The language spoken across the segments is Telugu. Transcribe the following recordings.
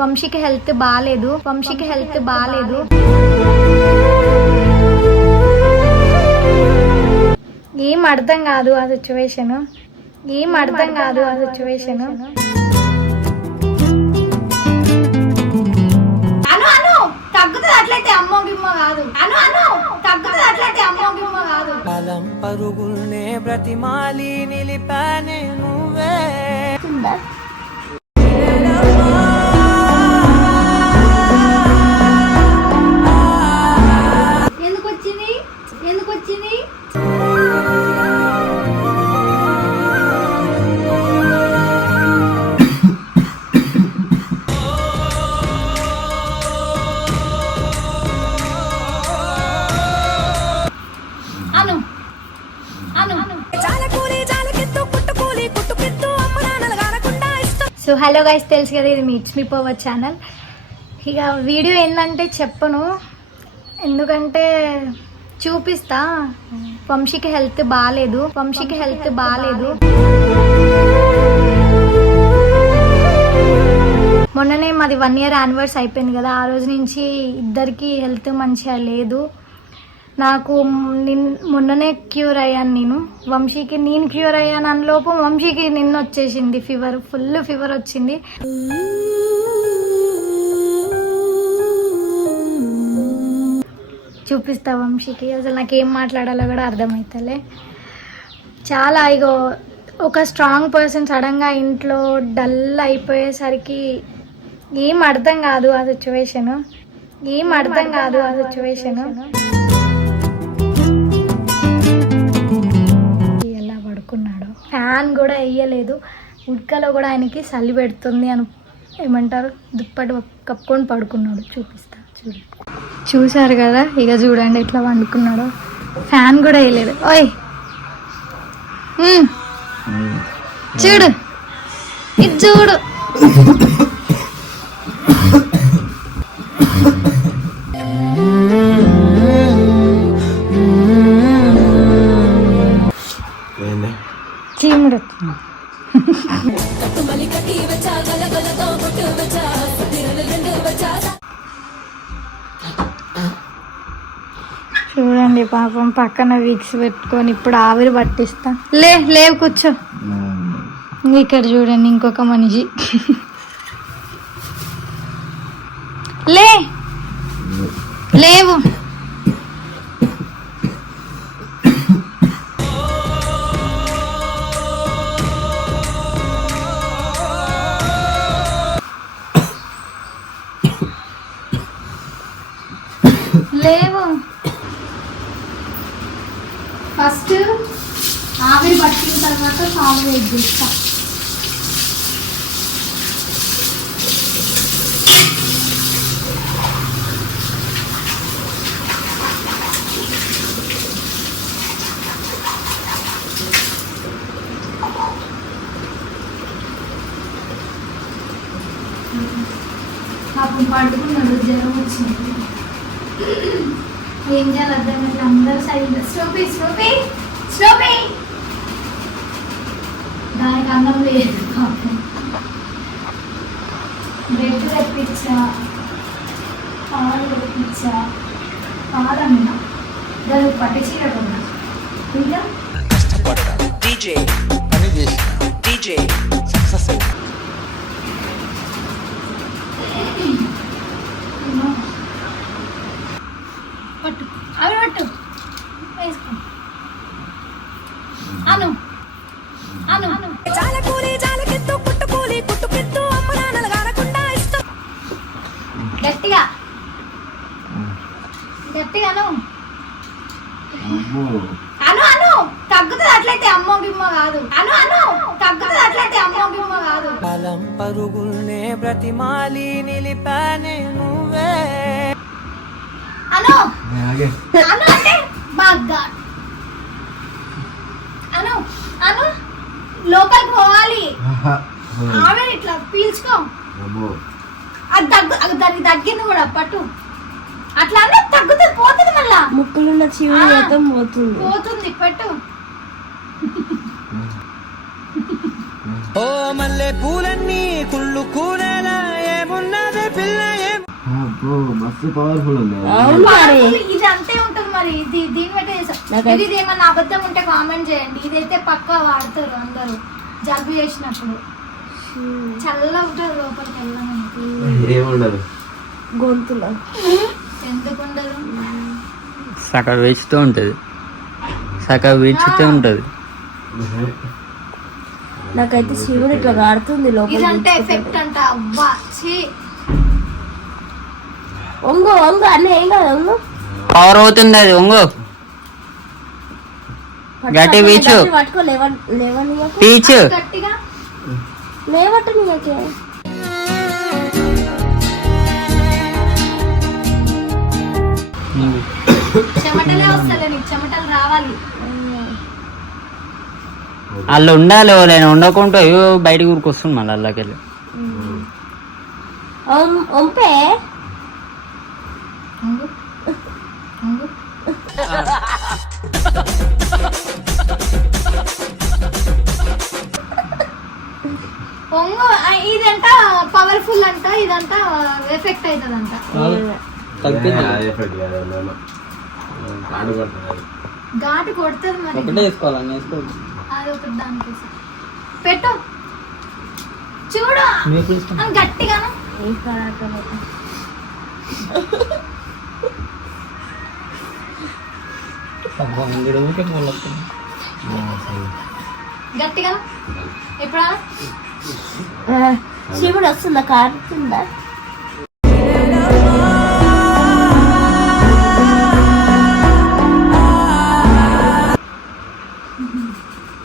వంశీకి హెల్త్ బాగాలేదు. ఏం అర్థం కాదు ఆ సిచ్యువేషన్. కాలం పరుగుల్నే బ్రతిమాలి నిలిపానే నువ్వే. ఎందుకు వచ్చింది సో హలో గైస్, తెలుసు కదా ఇది me it's me power channel. ఇక వీడియో ఏంటంటే చెప్పను, ఎందుకంటే చూపిస్తా. వంశీకి హెల్త్ బాగాలేదు. మొన్ననే మాది 1 year యానివర్సరీ అయిపోయింది కదా, ఆ రోజు నుంచి ఇద్దరికి హెల్త్ మంచిగా లేదు. నాకు మొన్ననే క్యూర్ అయ్యాను నేను. వంశీకి నేను క్యూర్ అయ్యాను అని లోపు వంశీకి నిన్న వచ్చేసింది ఫీవర్, ఫుల్ ఫీవర్ వచ్చింది. చూపిస్తా వంశీకి. అసలు నాకేం మాట్లాడాలో కూడా అర్థమవుతలే. చాలా ఇగో ఒక స్ట్రాంగ్ పర్సన్ సడన్గా ఇంట్లో డల్ అయిపోయేసరికి ఏం అర్థం కాదు ఆ సిచ్యువేషన్. ఎలా పడుకున్నాడు, ఫ్యాన్ కూడా వేయలేదు. ఉడ్కలో కూడా ఆయనకి చలి పెడుతుంది అని ఏమంటారు, దుప్పటి కప్పుకొని పడుకున్నాడు. చూపిస్తా చూసారు కదా, ఇక చూడండి ఎట్లా వండుకున్నాడో. ఫ్యాన్ కూడా వేయలేదు. ఓయ్ చూడు, ఇది చూడు. చీముడు చూడండి పాపం, పక్కన విక్స్ పెట్టుకొని ఇప్పుడు ఆవిరి పట్టిస్తా. లేవు కూర్చో. ఇక్కడ చూడండి ఇంకొక మనిషి. లేవు. ఫస్ట్ ఆవిరి పట్టిన తర్వాత పాలు వేడి చేస్తా. పాపం పడుకున్నాడు, జ్వరం వచ్చింది. ఏం చేయాలి అర్థం కాదు. అందరూ సైలెంట్. స్లోపీ దానికి అన్నం లేదు. బ్రెడ్ తెప్పించా, పాలు తెప్పించా, పాలన్నా దానికి పట్టి చీర కొన్నా. ఇంకా పట్టు, అవి పట్టు, వేసుకో. అను గట్టిగా అను తగ్గుతుంది. అట్లయితే అమ్మో బిమ్మో కాదు. తగ్గుతుంది. అట్లయితే అమ్మో బిమ్మో కాదు. కాలం పరుగుల్నే బ్రతిమాలి నిలిపానే నువ్వే. అను అంటే బాగా అను లోపలికి పోవాలి. ఆవిడ ఇట్లా పీల్చుకో. అది దానికి తగ్గింది కూడా. పట్టు అట్లా అంటే తగ్గుతుంది, పోతుంది. మళ్ళా ముక్కులున్న చీమ పోతుంది. పట్టు. ఓ మల్లె పూలన్నీ కుళ్ళు కూరేలా ఏమున్నది అబ్బో మస్తు పవర్ఫుల్ ఉంది. అవును మరి. ఇది అంతే ఉంటుంది మరి. దీన్ని బట్టి ఇది ఏమన్నా అబద్ధం ఉంటే కామెంట్ చేయండి. ఇదైతే పక్కా వాడతారు అందరూ జబ్బు చేసినప్పుడు. చల్లగా ఉంటుంది లోపలికి వెళ్ళడానికి. ఏముండదు గొంతులో. ఎందుకు ఉండదు? సగం వేచితో ఉంటుంది, సగం వీచితే ఉంటుంది. నాకైతే శివుడు ఇట్లా కాడుతుంది లోపల. ఇదంటే ఎఫెక్ట్ అంట. అవ్వా ఛీ. ఒంగు ఒంగు అన్నీ ఏం కాదు. ఒంగు పవర్ అవుతుంది అది. ఒంగు గట్టి వీచు పట్టుకో. లేవని పీచు గట్టిగా లేవట్టు నీకే. చెమటలే వస్తలే నీకు. చెమటలు రావాలి. వాళ్ళు ఉండాలి. ఎవరైనా ఉండకుండా అయ్యో బయటకు ఊరికి మళ్ళీ అల్లకెళ్ళి. ఒంపే ఉంగు. ఉంగు. పొంగు. ఇదంట పవర్ఫుల్ అంట. ఇదంతా ఎఫెక్ట్ అవుతుందంట. ఘాటు కొడుతుంది మరి. అది ఒకటి దానికోసం పెట్టు. చూడు గట్టిగా గట్టిగా. ఎప్పుడా శివుడు వస్తుందా? కారుతుందా?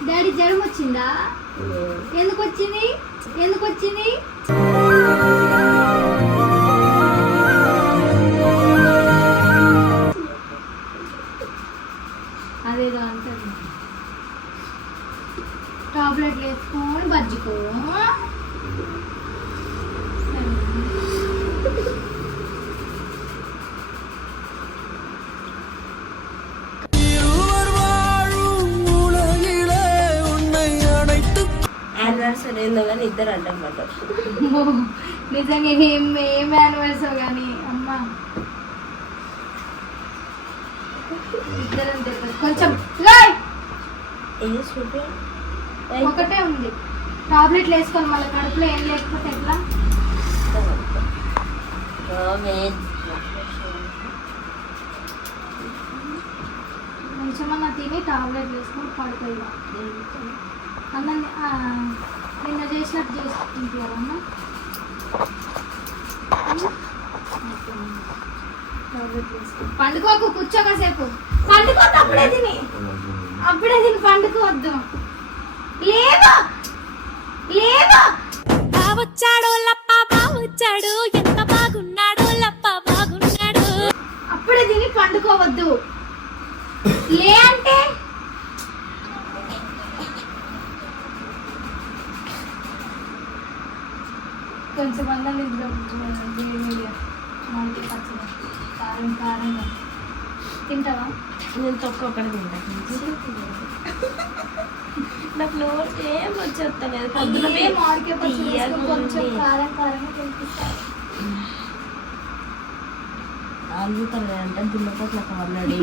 డాడీ జ్వరం వచ్చిందా? ఎందుకు వచ్చింది? ఎందుకు వచ్చింది? అదేదో అంటారు. టాబ్లెట్లు వేసుకొని బజ్జుకో. యానివర్సరీ ఏందో కానీ ఇద్దరు అడ్డం పడ్డారు. నిజంగా ఏం యానివర్సరీ కానీ అమ్మా. ఇద్దరం తెలియదు కొంచెం. ఒకటే ఉంది. టాబ్లెట్లు వేసుకొని మళ్ళీ కడుపులో ఏం లేకపోతే ఎట్లా? కొంచెమన్నా తిని టాబ్లెట్లు వేసుకొని పడుకోవాలి. అన్న నిన్న చేసినట్టు చేసుకుంటారన్నా. పండుకోకు. కూర్చోకసేపు పండుకోద్దు. అప్పుడే తిని పండుకోవద్దు. లేవా లేవా. బావొచ్చాడు లప్ప బావొచ్చాడు, ఎంత బాగున్నాడు లప్ప బాగున్నాడు. అప్పుడే తిని పండుకోవద్దు. లే అంటే కొంచెం అన్నం కారం కారంగా తింటావా? నేను తొక్క ఒకటి తింటాను. నాకు నోట్ ఏం వచ్చేస్తలేదు. పొద్దున కొంచెం కారం కారంగా తినిపిస్తారు. అడుగుతాను అంటే దున్నపోట్ల కావాలి.